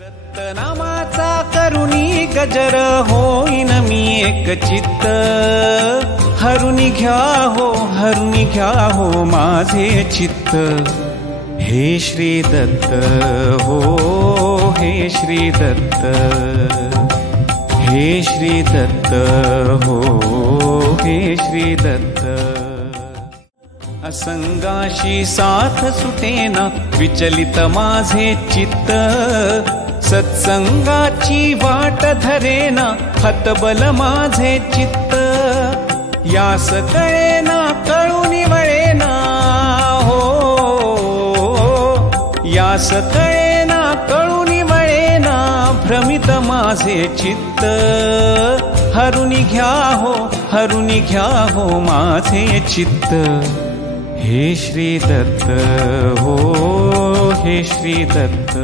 दत्तनामाचा करुणी गजर होईन मी एक चित्त, हरुनी घ्या हो माझे चित्त। हे श्री दत्त हो, हे श्री दत्त, हे श्री दत्त हो, हे श्री दत्त। असंगाशी साथ सुटेना विचलित माझे चित्त, सत्संगाची वाट धरेना हतबल माझे चित्त। यास कळेना कळूनी वळेना हो, यास कळेना कळूनी वळेना भ्रमित माझे चित्त। हरुनी घ्या हो माझे चित्त। हे श्री दत्त हो, हे श्री दत्त।